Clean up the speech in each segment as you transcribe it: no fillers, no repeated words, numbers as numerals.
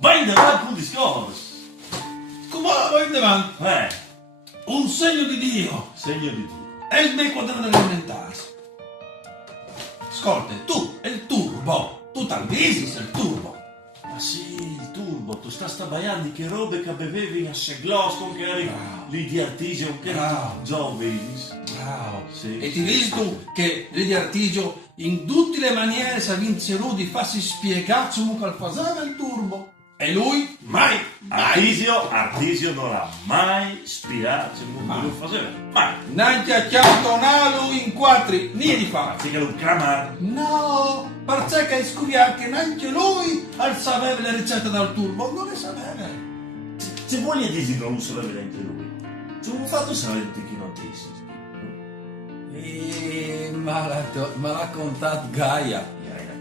Vai davanti un discorso. Come vai in davanti? Un segno di Dio. Segno di Dio. È il mio quaderno elementare. Ascolta, tu, è il turbo. Tu talvisi sei il turbo. Ma sì, il turbo, tu stai stabaiando che robe che bevevi a Seglos con che eri Bravo. lì di Artisio, che Bravo. vedi? Bravo. Sì. E ti vedi tu che Lady Artigio in tutte le maniere si vincerò di farsi spiegare come che faceva il turbo. E lui mai. Artisio non l'ha mai spiegato come lo faceva. Mai. Neanche a chiatonalo in quattri, niente di fare. Anziché lo clamare. No, perché scoprì che neanche lui sapeva le ricette dal turbo, non le sapeva. Se voglio dire che non lo sapeva neanche lui. Ci ho fatto sapere che non ti Ma l'ha contato Gaia.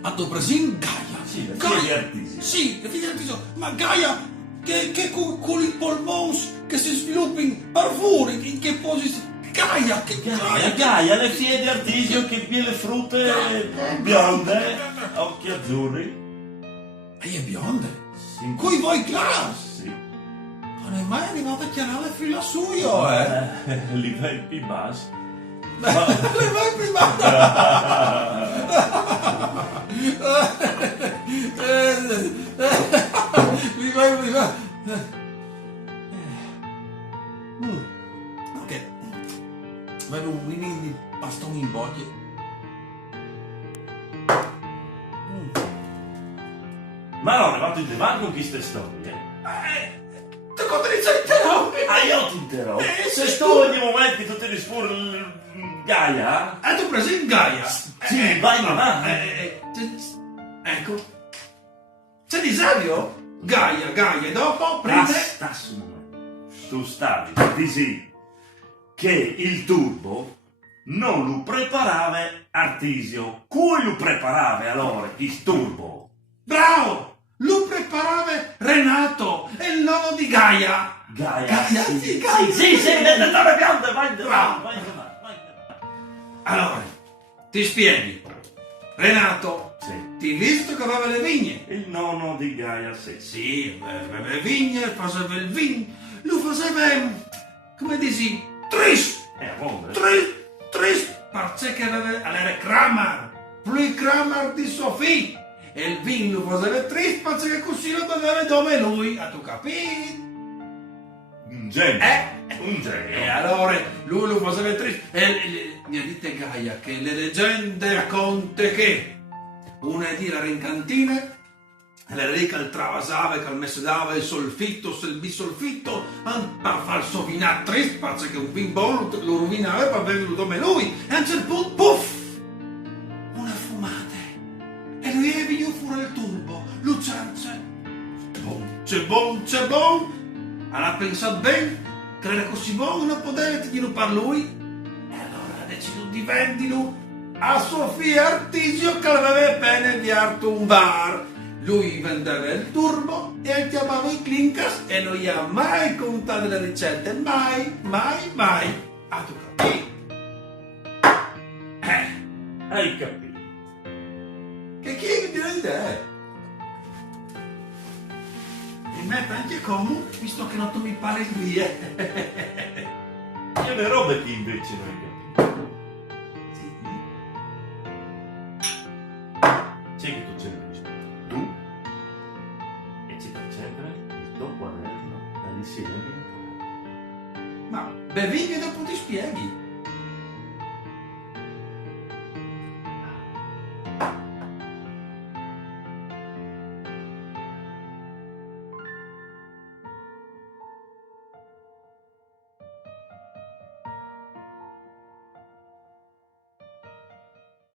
A tuo presente Gaia. Sì, la figlia di Artisio. Sì, la figlia di Artisio. Ma Gaia, che con i polmons che si sviluppano per fuori, in che posizione? Gaia, che Gaia, le figlie di Artisio che pia le frutte bionde, occhi azzurri. E è bionda. Sì. Coi voi class. Sì. Non è mai arrivata a chiamare la figlia sua, Livelli più bassi. Le vai prima. Mi vai prima. Ok. Avevo un mini di bastoni in bocca. Ma non è fatto in davanti con queste storie. Te contraddizione interrompi. Io ti interrompo. Se sì, sto in momenti tu tiri fuori Gaia. Tu preso in Gaia. Sì, vai avanti. Ecco. C'è Disavio? Gaia, e dopo prende... Sta su un momento. Tu stavi dici che il turbo non lo preparava Artisio. Cui lo preparava allora il turbo? Bravo! Lo preparava Renato, è il nonno di Gaia. Gaia, Sì, sì, nelle piante, vai Bravo. vai. Allora, ti spieghi. Renato, Sì. ti visto che aveva le vigne? Il nonno di Gaia, sì. Sì, aveva le vigne, faceva il vino. Lo faceva, come dici, tris. Vabbè. Tris, perché era Kramer. Lui Kramer di Sofì. E il vino lo faceva tris, perché così lo doveva dove lui. A tu capito? Un genio. Un E genio. allora lui lo faceva triste. E mi ha detto Gaia che le leggende racconte che una dì era in cantina e la rica il travasava che messo dava il solfitto, il bisolfitto per far sovinare triste perché un vin buono lo rovinava per beverlo come lui. E a un certo punto, puff, una fumata e lui è venuto fuori il turbo, lucciance, c'è buon. Ha pensato bene che era così buono, non poteva dirlo per lui. E allora ha deciso di venderlo a Sofia Artisio che aveva appena avviato un bar. Lui vendeva il turbo e chiamava i clinkers e non gli ha mai contato le ricette. Mai. Ah, tu capisci? Hai capito. Che chi è che ti rende? Mi metto anche come, visto che non tu mi pare via. C'è le robe che invece non hai capito. C'è che tu c'è tu e c'è sempre il tuo quaderno dall'insieme. Ma bevi e dopo ti spieghi.